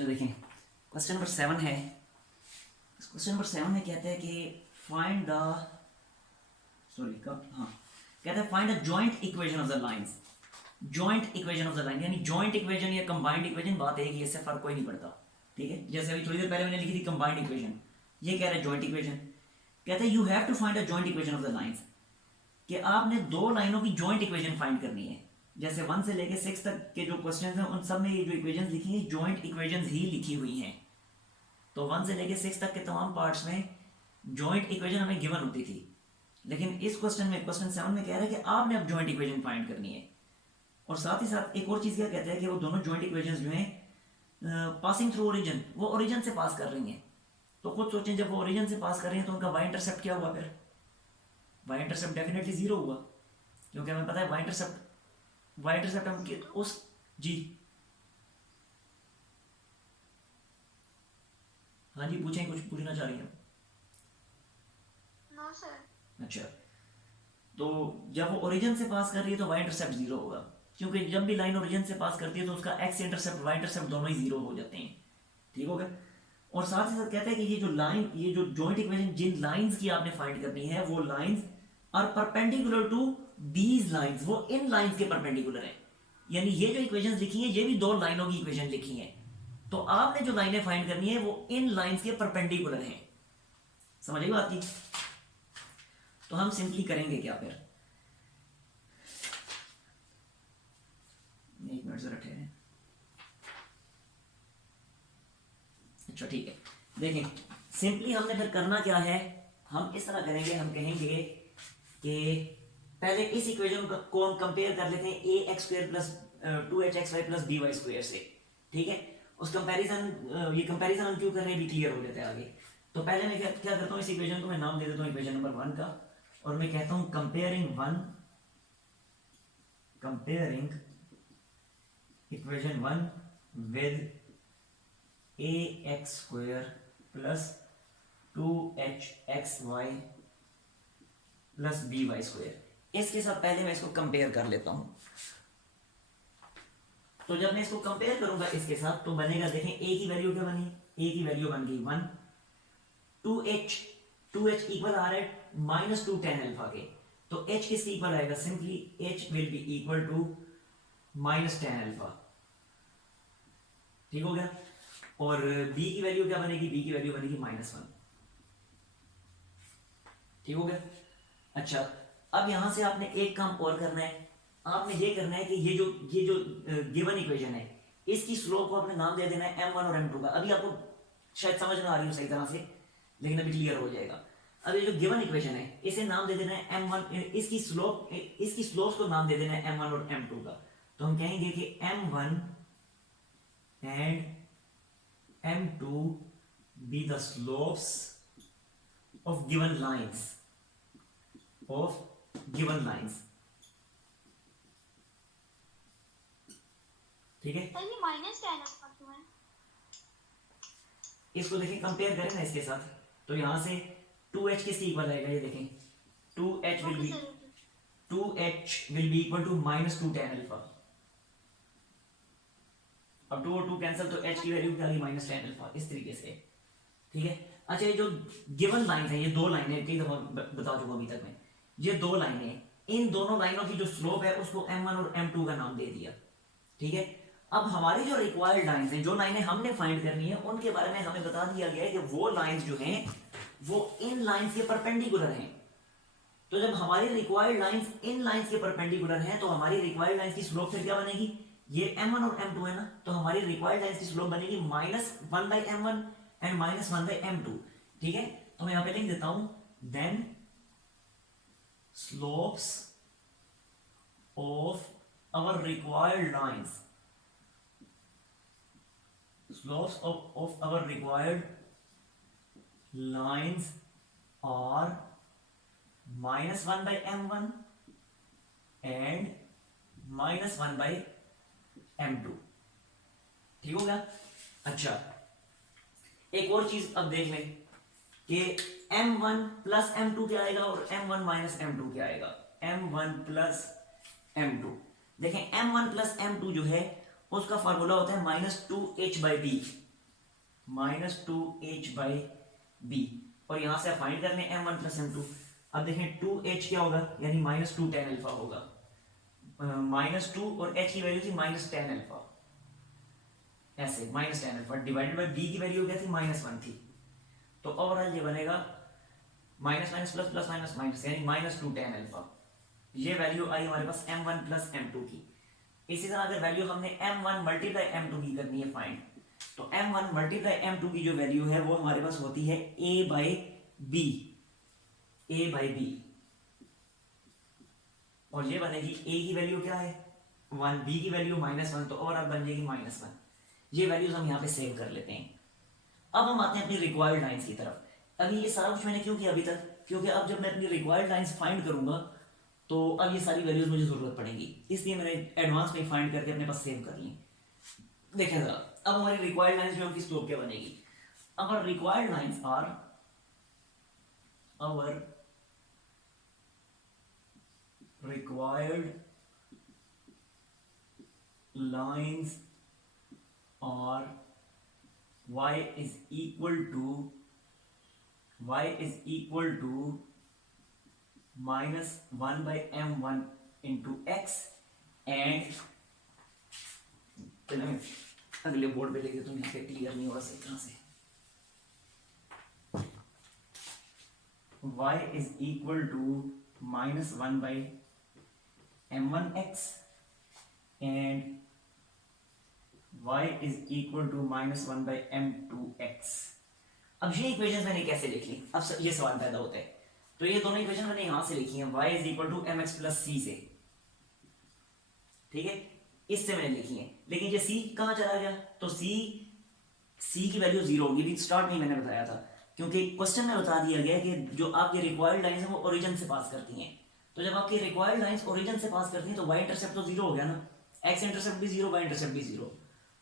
तो देखें question number 7 है। क्वेश्चन नंबर 7 में कहता है कि फाइंड द कहता है find the joint equation of the lines. Joint equation of the line यानी जॉइंट इक्वेशन या कंबाइंड इक्वेशन, बात एक ही, इससे फर्क कोई नहीं पड़ता। ठीक है, जैसे अभी थोड़ी देर पहले मैंने लिखी थी कंबाइंड इक्वेशन, ये कह रहा है जॉइंट इक्वेशन। कहता है you have to find a joint equation of the lines, कि आपने दो लाइनों की जॉइंट इक्वेशन फाइंड करनी है। जैसे 1 से लेके 6 तक के जो क्वेश्चन हैं उन सब में ये जो इक्वेशंस लिखी हैं जॉइंट इक्वेशंस ही लिखी हुई हैं। तो 1 से लेके 6 तक के तमाम पार्ट्स में जॉइंट इक्वेशन हमें गिवन होती थी, लेकिन इस क्वेश्चन में क्वेश्चन 7 में कह रहा है कि आपने अब जॉइंट इक्वेशन फाइंड करनी है। और साथ ही साथ एक और चीज क्या कहते हैं कि वो दोनों जॉइंट इक्वेशंस जो हैं पासिंग थ्रू ओरिजिन, वो ओरिजिन से पास कर रही हैं। तो खुद सोचें, जब वो ओरिजिन से पास कर रही हैं तो उनका वाई इंटरसेप्ट क्या हुआ? फिर वाई इंटरसेप्ट डेफिनेटली 0 हुआ, क्योंकि हमें पता है वाई इंटरसेप्ट हम उस जी हाँ जी पूछें, कुछ पूछना चाह रही हैं? No sir. अच्छा, तो जब वो ओरिजिन से पास कर रही है तो वाई इंटरसेप्ट 0 होगा, क्योंकि जब भी लाइन ओरिजिन से पास करती है तो उसका एक्स इंटरसेप्ट वाई इंटरसेप्ट दोनों ही 0 हो जाते हैं। ठीक हो गया। और साथ ही साथ कहते हैं कि ये जो जॉइंट इक्वेशन जिन लाइंस की आपने फाइंड करनी है वो lines are perpendicular to these lines, वो इन लाइंस के परपेंडिकुलर हैं। यानी ये जो इक्वेशंस लिखी हैं ये भी दो लाइनों की इक्वेशन लिखी हैं, तो आपने जो लाइनें फाइंड करनी है वो इन लाइंस के परपेंडिकुलर हैं। समझ आई बात की? तो हम सिंपली करेंगे क्या फिर, एक मिनट जरा ठहरें। अच्छा ठीक है, देखें सिंपली हमने फिर करना क्या है, हम इस तरह करेंगे, हम कहेंगे कि पहले इस इक्वेशन को हम कंपेयर कर लेते हैं a x square plus 2hxy plus by square से। ठीक है, उस कंपैरिजन ये कंपैरिजन हम क्यों कर रहे हैं भी क्लियर हो जाता है आगे। तो पहले मैं क्या करता हूँ, इस इक्वेशन को मैं नाम दे देता हूँ इक्वेशन नंबर 1 का, और मैं कहता हूँ comparing equation 1 with A x square plus 2hxy plus by square, इसके साथ पहले मैं इसको कंपेयर कर लेता हूं। तो जब मैं इसको कंपेयर करूंगा इसके साथ तो बनेगा, देखें ए की वैल्यू क्या बनी, ए की वैल्यू बन गई 1, 2h इक्वल आ रहा है -2 tan अल्फा के, तो h किसके इक्वल आएगा, simply h will be equal to -tan alpha. ठीक हो गया। और b की वैल्यू क्या बनेगी, b की वैल्यू बनेगी -1। ठीक हो गया। अच्छा, अब यहां से आपने एक काम और करना है, आपने ये करना है कि ये जो गिवन इक्वेशन है इसकी स्लोप को आपने नाम दे देना है m1 और m2 का। अभी आपको शायद समझ में आ रही हो सही तरह से, लेकिन अभी क्लियर हो जाएगा। अब ये जो गिवन इक्वेशन है इसे नाम दे देना है m1, इसकी स्लोप्स को नाम दे देना है m1 और m2 का। तो हम कहेंगे कि m1 and m2 be the slopes of given lines ठीक है। सर ये -tan अल्फा क्यों है? इसको देखें, कंपेयर करें ना इसके साथ, तो यहां से 2h किसके इक्वल आएगा, ये देखें 2h will be equal to -2 tan alpha. अब 2 और 2 कैंसिल, तो h की वैल्यू क्या आ गई -tan अल्फा, इस तरीके से। ठीक है। अच्छा, ये जो गिवन लाइन है, ये दो लाइनें कई दफा बता चुका अभी तक मैं, ये दो लाइनें, इन दोनों लाइनों की जो स्लोप है उसको m1 और m2 का नाम दे दिया। ठीक है। अब हमारी जो रिक्वायर्ड लाइंस हैं, जो लाइनें हमने फाइंड करनी है, उनके बारे में हमें बता दिया गया है कि वो लाइंस जो हैं वो इन लाइंस के परपेंडिकुलर हैं। तो जब हमारी रिक्वायर्ड लाइंस इन लाइंस के परपेंडिकुलर हैं तो हमारी रिक्वायर्ड लाइंस की स्लोप फिर क्या बनेगी, ये m1 और m2 है ना, तो हमारी रिक्वायर्ड लाइंस की स्लोप बनेगी -1/m1 एंड -1/m2। ठीक है, तो मैं यहां पे लिख देता हूं, then slopes of our required lines, slopes of our required lines are -1/m1 and -1/m2। ठीक हो गया। अच्छा, एक और चीज अब देख लें कि m1 प्लस m2 क्या आएगा और m1 माइनस m2 क्या आएगा, m1 प्लस m2। देखें m1 प्लस m2 जो है उसका फार्मूला होता है -2h/d। -2h/b, और यहां से फाइंड करने m1 + m2। अब देखें 2h क्या होगा, यानी -2 tan अल्फा होगा, -2 और h की वैल्यू थी -tan अल्फा, ऐसे -tan alpha divided by b की वैल्यू क्या थी, -1 थी। तो ओवरऑल ये बनेगा minus minus plus plus minus minus, यानी -2 tan अल्फा। ये वैल्यू आई हमारे पास m1 + m2 की। इसी तरह अगर वैल्यू हमने m1 × m2 की करनी है फाइंड, तो m1 × m2 की जो वैल्यू है वो हमारे पास होती है a/b, a/b, और ये बनेगी a की वैल्यू क्या है 1, b की वैल्यू -1, तो ओवरऑल बन जाएगी -1। ये वैल्यूज हम यहाँ पे सेव कर लेते हैं। अब हम आते हैं अपनी रिक्वायर्ड लाइंस की तरफ। अभी ये सारा कुछ मैंने क्यों किया अभी तक, क्योंकि अब जब मैं अपनी रिक्वायर्ड लाइंस फाइंड करूंगा तो अब ये सारी वैल्यूज मुझे जरूरत पड़ेगी, इसलिए मैंने एडवांस में फाइंड करके अपने पास सेव कर ली। देखें जरा, अब हमारी रिक्वायर्ड लाइंस जो उनकी स्लोप क्या बनेगी। Our required lines are, our required lines are y is equal to -1/m1 into x, and चलो मैं अगले बोर्ड पे लिख देता हूँ, यहाँ पे क्लियर नहीं होगा सही तरह से। y is equal to -1/m1x and y is equal to -1/m2x। अब ये इक्वेशंस मैंने कैसे लिख ली, अब ये सवाल पैदा होता है। तो ये दोनों इक्वेशन मैंने यहां से लिखी है, y is equal to mx plus c से, ठीक है, इससे मैंने लिखी है। लेकिन ये c कहां चला गया, तो c की वैल्यू 0 होगी। भी स्टार्ट में मैंने बताया था, क्योंकि क्वेश्चन में बता दिया गया कि जो आपकी रिक्वायर्ड लाइंस है वो ओरिजिन से पास करती हैं। तो जब आपकी रिक्वायर्ड लाइंस ओरिजिन से पास करती हैं तो y इंटरसेप्ट तो 0 हो गया ना, x इंटरसेप्ट भी 0, y इंटरसेप्ट भी 0,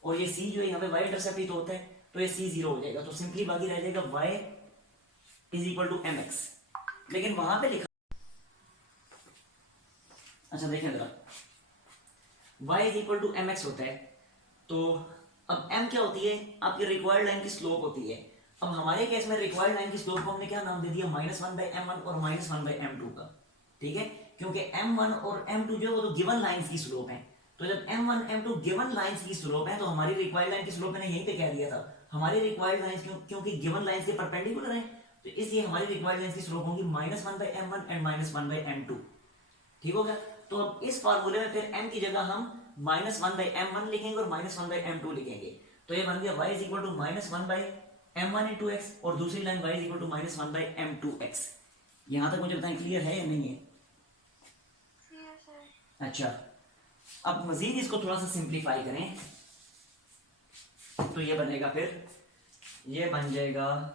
और ये c जो है यहाँ पे y इंटरसेप्ट ही तो होता है, तो ये c 0 हो जाएगा। तो सिंपली बाकी रह जाएगा y is equal to mx। लेकिन वहां पे लिखा, अच्छा देखें जरा, y is equal to mx होता है, तो अब m क्या होती है, आपकी रिक्वायर्ड लाइन की स्लोप होती है। अब हमारे केस में रिक्वायर्ड लाइन की स्लोप को हमने क्या नाम दे दिया, -1/m1 और -1/m2 का, ठीक है, क्योंकि m1 और m2 जो है वो तो गिवन लाइंस की स्लोप है। तो जब m1 m2 गिवन लाइंस की स्लोप है तो हमारी रिक्वायर्ड लाइन की स्लोप मैंने यहीं पे कह दिया था, हमारी रिक्वायर्ड लाइंस क्योंकि गिवन लाइंस के परपेंडिकुलर है, तो इसलिए हमारी रिक्वायर्ड लाइंस की स्लोप होगी -1/m1 एंड -1/m2, ठीक हो गया। तो अब इस फार्मूले में फिर m की जगह हम -1/m1 लिखेंगे और -1/m2 लिखेंगे। तो ये बन गया y is equal to -1/m1 into x, और दूसरी line y is equal to -1/m2x। यहां तक मुझे बताएं क्लियर है या नहीं है? अच्छा, अब मजीद इसको थोड़ा सा सिंप्लीफाई करें तो ये बनेगा, फिर ये बन जाएगा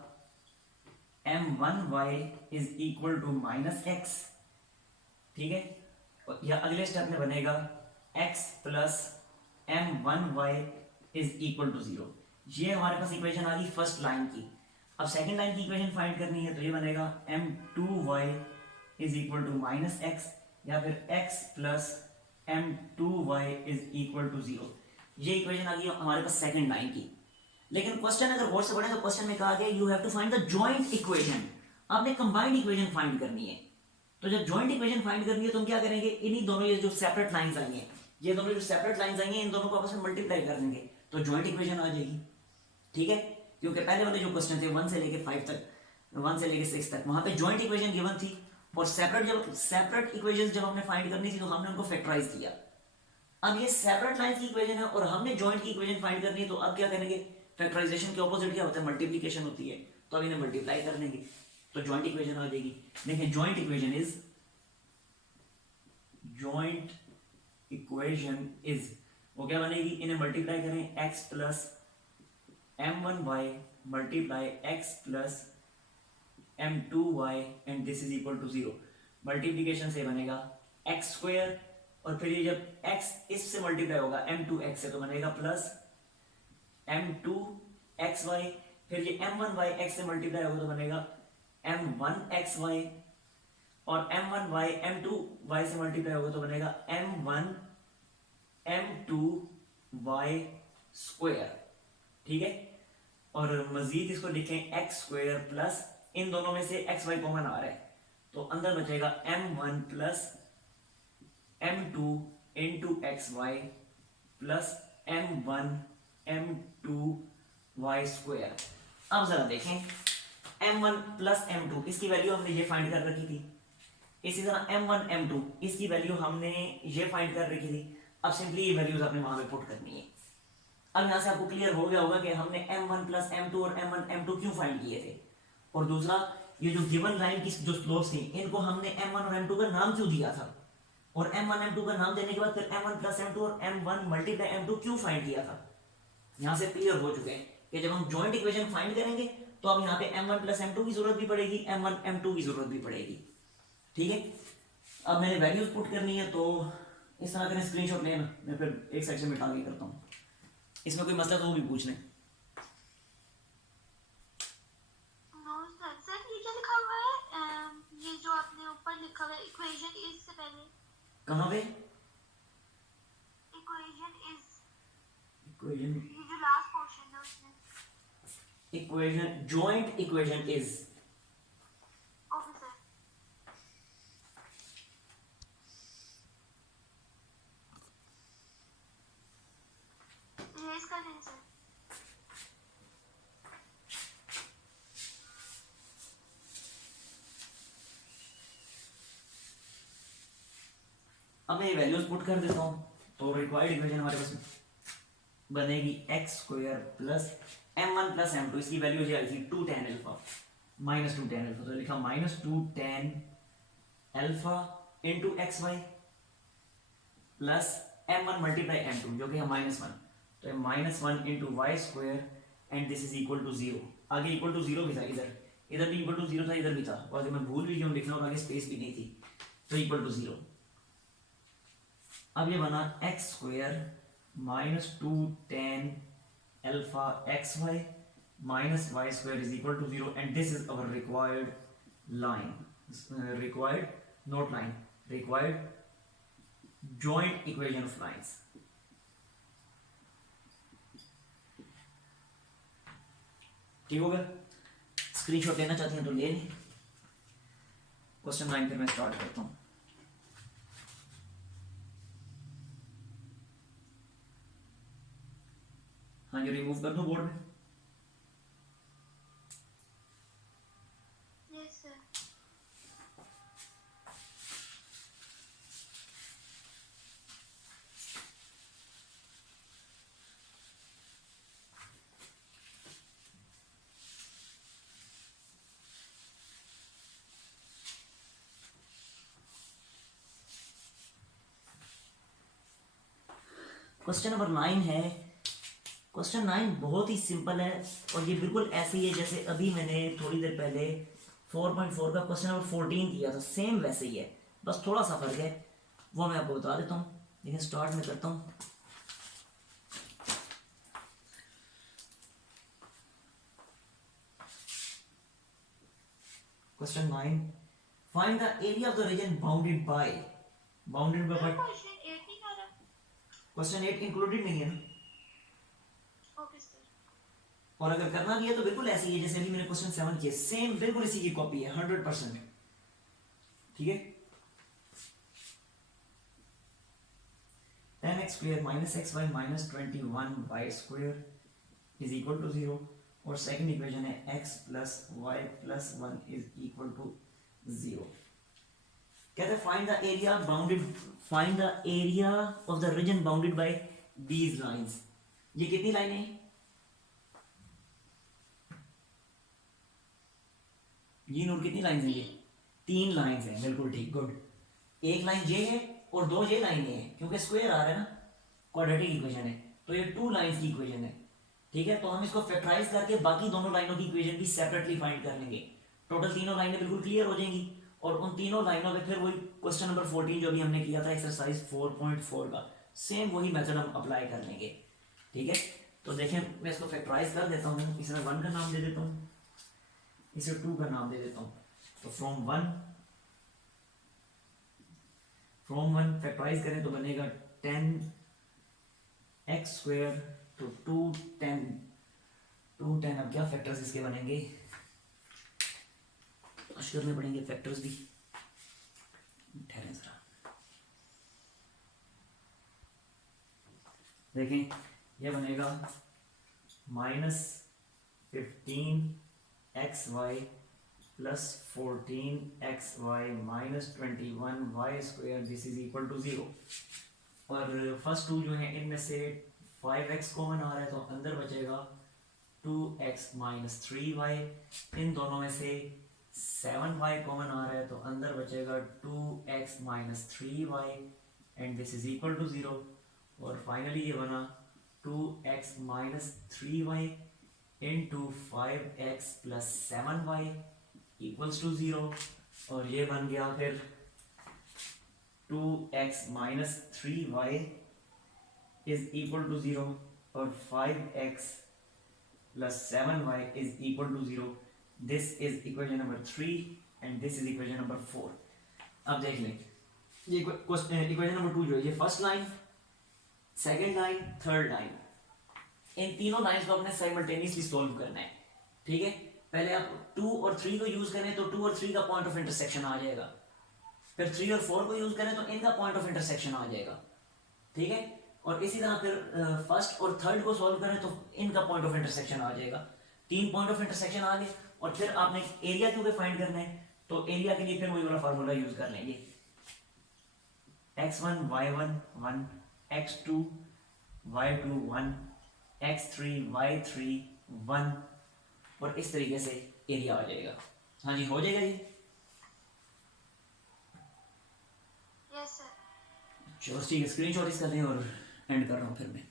m1y is equal to -x, ठीक है, या अगले स्टेप में बनेगा x plus m1y is equal to 0। ये हमारे पास इक्वेशन आ गई फर्स्ट लाइन की। अब सेकंड लाइन की इक्वेशन फाइंड करनी है, तो ये बनेगा m2y is equal to -x, या फिर x plus m2y is equal to 0। ये इक्वेशन आ गई हमारे पास सेकंड लाइन की। लेकिन क्वेश्चन अगर गौर से पढ़े तो क्वेश्चन में कहा गया you have to find the joint equation, आपने कंबाइंड इक्वेशन फाइंड करनी है। तो जब जॉइंट इक्वेशन फाइंड करनी है तो हम क्या करेंगे, इन्हीं दोनों ये जो सेपरेट लाइंस आएंगे, ये दोनों जो सेपरेट लाइंस आएंगे, इन दोनों को आपस में मल्टीप्लाई कर देंगे तो जॉइंट इक्वेशन आ जाएगी, ठीक है। क्योंकि पहले वाले जो क्वेश्चन थे 1 से लेके 5 तक, 1 से लेके 6 तक, वहां पे जॉइंट इक्वेशन गिवन थी, और सेपरेट इक्वेशंस जब हमने फाइंड करनी थी तो हमने उनको फैक्टराइज किया। अब ये सेपरेट लाइंस की इक्वेशन है और हमने जॉइंट की इक्वेशन फाइंड करनी है, तो अब क्या करेंगे, फैक्टराइजेशन के ऑपोजिट क्या होता है, मल्टीप्लिकेशन होती है, तो अब इन्हें मल्टीप्लाई कर लेंगे तो जॉइंट इक्वेशन आ जाएगी। देखिए जॉइंट इक्वेशन इज वो क्या बनेगी, इन्हें मल्टीप्लाई करें x plus m1y multiply x plus m2y and this is equal to 0। Multiplication से बनेगा x स्क्वायर, और फिर ये जब x इससे मल्टीप्लाई होगा m2x से तो बनेगा प्लस m2xy, फिर ये m1y x से मल्टीप्लाई होगा तो बनेगा m1xy, और m1y m2y से मल्टीप्लाई होगा तो बनेगा m2y स्क्वायर, ठीक है। और मजीद इसको लिखें एक्स स्क्वायर प्लस इन दोनों में से एक्स वाई कॉमन आ रहा है, तो अंदर बचेगा m1 plus m2 into X Y plus m1 m2 Y square. अब जरा देखें m1 प्लस m2 इसकी वैल्यू हमने ये फाइंड कर रखी थी, इसी तरह m1 m2 इसकी वैल्यू हमने ये फाइंड कर रखी थी। अब सिंपली ये वैल्यूज आपने वहां पे पुट करनी है। अब यहां से आपको क्लियर हो गया होगा कि हमने m1 प्लस m2 और m1 m2 क्यों फाइंड किए थे, और दूसरा ये जो गिवन लाइन की जो स्लोप्स थी इनको हमने m1 और m2 का नाम क्यों दिया था, और m1 m2 का नाम देने के बाद फिर m1 प्लस m2 और m1 मल्टीप्लाई m2 क्यों फाइंड किया था। यहां से क्लियर हो चुके हैं कि जब हम जॉइंट इक्वेशन फाइंड करेंगे तो अब यहाँ पे m1 प्लस m2 की जरूरत भी पड़ेगी, m1 m2 की जरूरत भी पड़ेगी। ठीक है, अब मैंने वैल्यूज पुट करनी है, तो इस तरह का स्क्रीनशॉट लेना, मैं फिर एक सेक्शन में टारगेट करता हूँ, इसमें कोई मसला तो वो भी पूछ लें। नो सर, सर ये क्या लिखा हुआ है? ये जो आपने ऊपर लिखा हुआ है इक्वेशन इज से पहले, कहाँ पे इक्वेशन इज, इक्वेशन, ये जो लास्ट पोर्शन है उसमें। Equation joint equation is, okay sir. Raise कर दें सर। अब मैं ये वैल्यूज पुट कर देता हूँ, तो रिक्वायर्ड इक्वेशन हमारे पास बनेगी x square plus m1 plus m2, इसकी वैल्यू जो आई थी 2 tan alpha minus 2 tan alpha, तो लिखा minus 2 tan alpha into X Y plus m1 multiply m2 जो कि है -1, तो -1 into Y square and this is equal to 0। आगे इक्वल टू 0 भी था, इधर इधर भी इक्वल टू 0 था, इधर भी था, और मैं भूल भी क्यों लिखना, और आगे स्पेस भी नहीं थी, तो इक्वल टू 0। अब ये बना X square minus 2 tan alpha X Y minus Y square is equal to 0, and this is our required line, required not line, required joint equation of lines। ठीक हो गया, स्क्रीनशॉट लेना चाहते हैं तो ले लें। क्वेश्चन 9 फिर मैं स्टार्ट करता हूं। हाँ जी, रिमूव कर दो बोर्ड में। Yes sir. क्वेश्चन नंबर 9 है। क्वेश्चन 9 बहुत ही सिंपल है, और ये बिल्कुल ऐसे ही है जैसे अभी मैंने थोड़ी देर पहले 4.4 का क्वेश्चन नंबर 14 किया था, सेम वैसे ही है, बस थोड़ा सा फर्क है, वो मैं आपको बता देता हूँ। लेकिन स्टार्ट में करता हूँ। Question 9, find the area of the region bounded by question 8 नहीं कर रहा। क्वेश्चन 8 इंक्लूडेड नहीं है ना, ओके सर। और अगर करना भी है तो बिल्कुल ऐसे ही है जैसे अभी मैंने क्वेश्चन 7 किया, सेम बिल्कुल इसी की कॉपी है 100%। ठीक है, tan x square minus X Y minus 21 Y square is equal to 0, और सेकंड इक्वेशन है x plus Y plus 1 is equal to 0। कहते हैं find the area bounded, find the area of the region bounded by these lines. ये कितनी लाइनें हैं? ये note कितनी लाइंस हैं? ये 3 लाइंस हैं, बिल्कुल ठीक, गुड। एक लाइन ये है और 2 ये लाइनें हैं, क्योंकि स्क्वायर आ रहा है ना, क्वाड्रेटिक इक्वेशन है, तो ये 2 लाइंस की इक्वेशन है। ठीक है, तो हम इसको फैक्टराइज करके बाकी दोनों लाइनों की इक्वेशन भी सेपरेटली फाइंड कर लेंगे। टोटल तीनों लाइनें बिल्कुल क्लियर हो जाएंगी, और उन तीनों लाइनों पे फिर वही क्वेश्चन नंबर 14 जो भी हमने किया था एक्सरसाइज 4.4 का, सेम वही मेथड हम अप्लाई कर लेंगे। ठीक है, तो देखें मैं इसको फैक्टराइज कर देता हूँ, इसमें 1 का नाम दे देता हूँ, इसे 2 का नाम दे देता हूँ। तो फ्रॉम 1 फैक्टराइज करें तो बनेगा 10x स्क्वायर, तो 2 10 अब इसके बनेंगे, कुछ करने पड़ेंगे फैक्टर्स भी, ठहरें जरा। देखें ये बनेगा -15xy plus 14xy minus 21y², this is equal to 0। और फर्स्ट टू जो है इनमें से 5x कॉमन आ रहा है तो अंदर बचेगा 2x माइनस 3y, इन दोनों में से 7y कॉमन आ रहा है तो अंदर बचेगा 2x minus 3y and this is equal to 0। और फाइनली ये बना 2x minus 3y into 5x plus 7y equals to 0। और ये बन गया फिर 2x minus 3y is equal to 0 और 5x plus 7y is equal to 0। This is equation number 3 and this is equation number 4। अब देख लें ये इक्वेशन नंबर 2 जो है ये first line, second line, third line, इन तीनों लाइंस को अपने साइमल्टेनियसली सॉल्व करना है। ठीक है, पहले आप 2 और 3 को यूज करें तो 2 और 3 का पॉइंट ऑफ इंटरसेक्शन आ जाएगा, फिर 3 और 4 को यूज करें तो इनका पॉइंट ऑफ इंटरसेक्शन आ जाएगा। ठीक है, और इसी तरह फिर फर्स्ट और थर्ड को सॉल्व करें तो इनका पॉइंट ऑफ इंटरसेक्शन आ जाएगा। 3 पॉइंट ऑफ इंटरसेक्शन आ गए और फिर आपने एरिया क्योंकि फाइंड करना है तो एरिया के लिए फिर वही वाला फार्मूला यूज कर लेंगे, x1 y1 1, x2 y2 1, x3 y3 1 और इस तरीके से एरिया आ जाएगा। हाँ जी, हो जाएगा ये। Yes sir. चलो ठीक है, स्क्रीनशॉट इसका लें और एंड कर रहा हूँ फिर मैं।